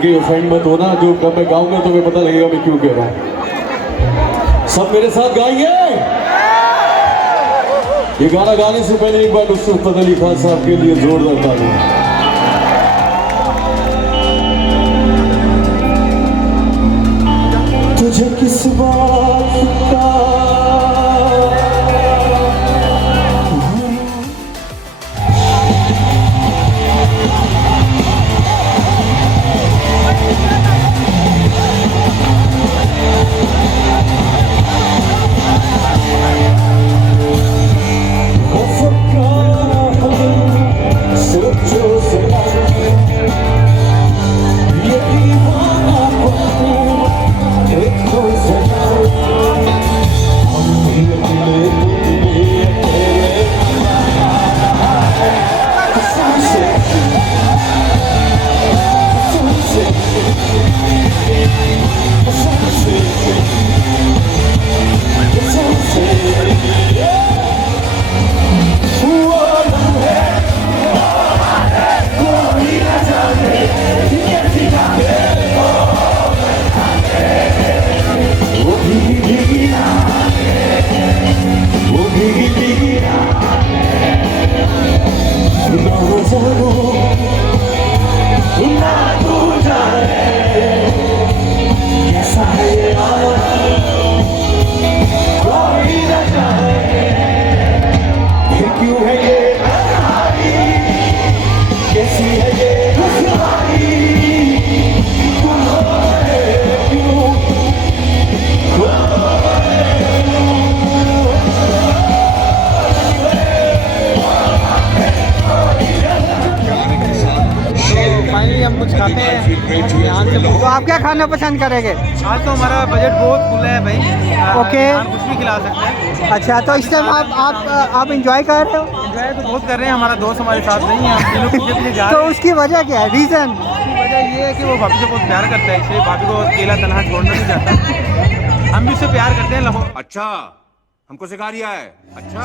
इनके फ्रेंड मत होना, जो जब मैं गाऊंगा तो मैं पता लगेगा मैं क्यों कह रहा हूँ। सब मेरे साथ गाएंगे। ये गाना गाने से पहले एक बार नुसरत फतेह अली खान साहब के लिए जोरदार ताली। तुझे किस बात का तो आप क्या खाना पसंद करेंगे? आज तो हमारा बजट बहुत खुला है भाई। ओके, कुछ भी खिला सकते हैं। अच्छा, तो इस टाइम आप इंजॉय कर रहे हो? एंजॉय तो बहुत कर रहे हैं। हमारा दोस्त हमारे साथ नहीं है, हम तीनों पीछे पीछे जा तो रहे हैं। उसकी वजह क्या है, रीज़न? उसकी वजह ये है कि वो भाभी से बहुत प्यार करता है, इसलिए भाभी को अकेला तनहा छोड़ना नहीं चाहता। हम भी उससे प्यार करते हैं। लाहौर अच्छा, हमको सिखा रिया है। अच्छा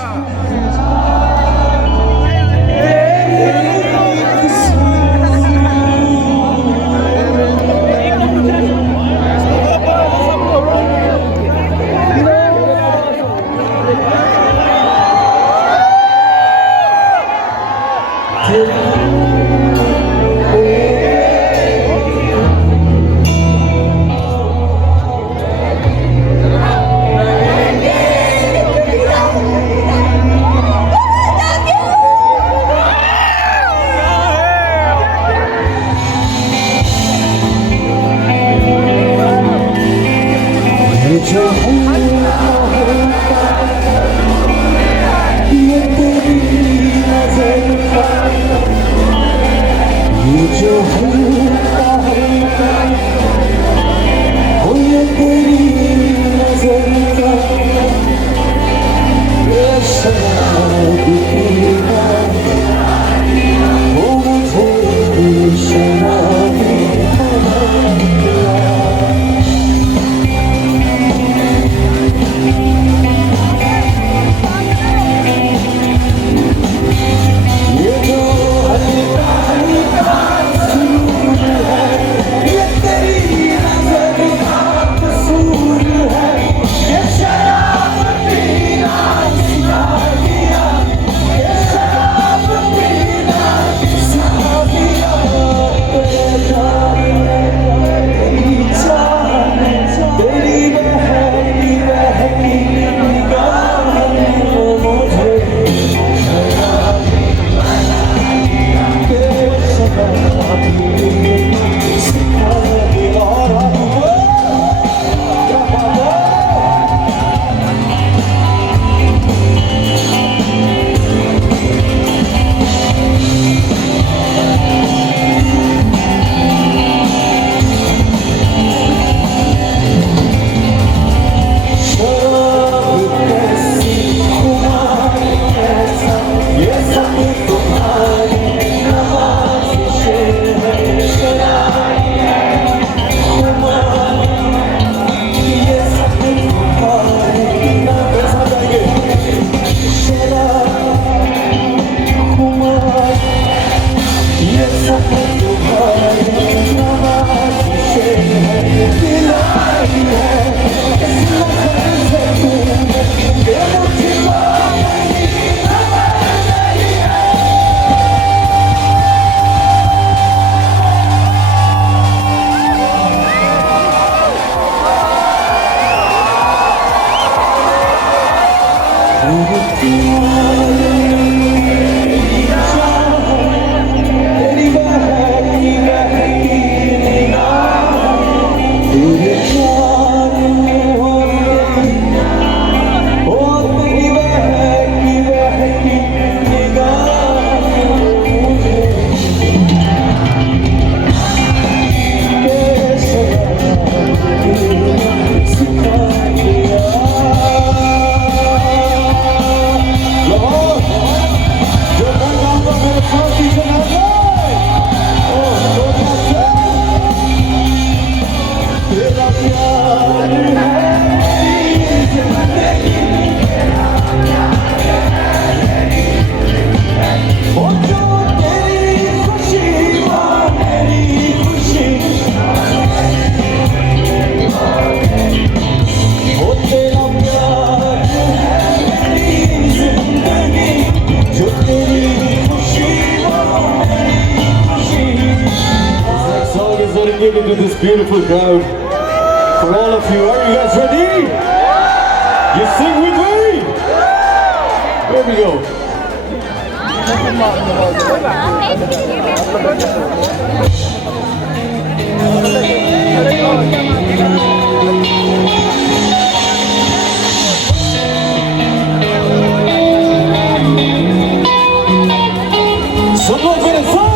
Dedicated to this beautiful crowd. For all of you, are you guys ready? You sing with me? Here we go. Someone get it song?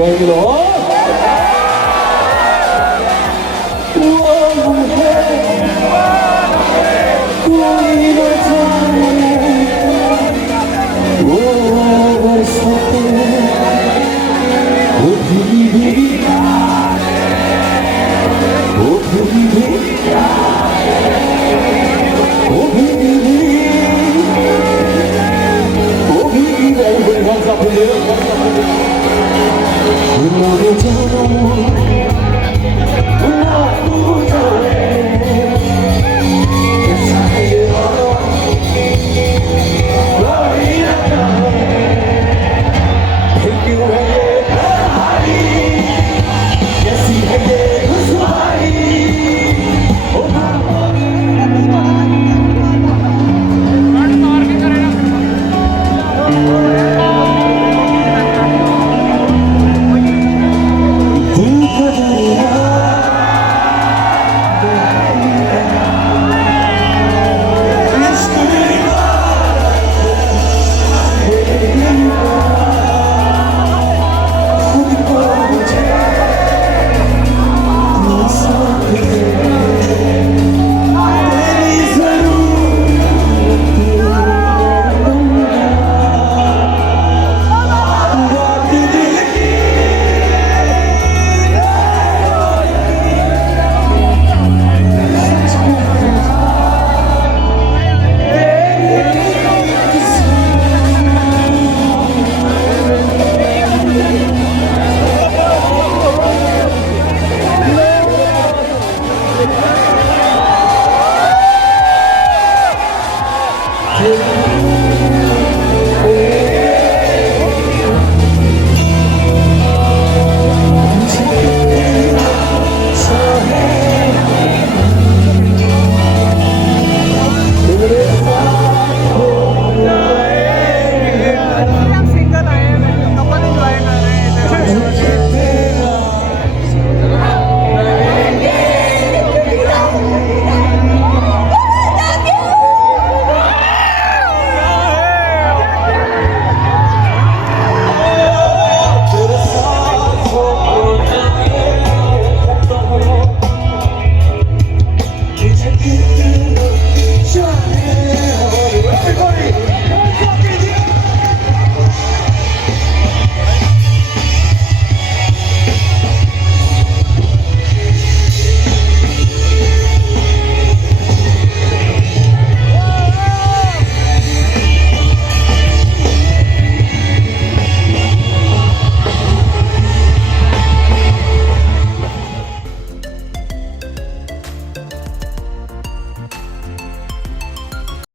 Bangalore.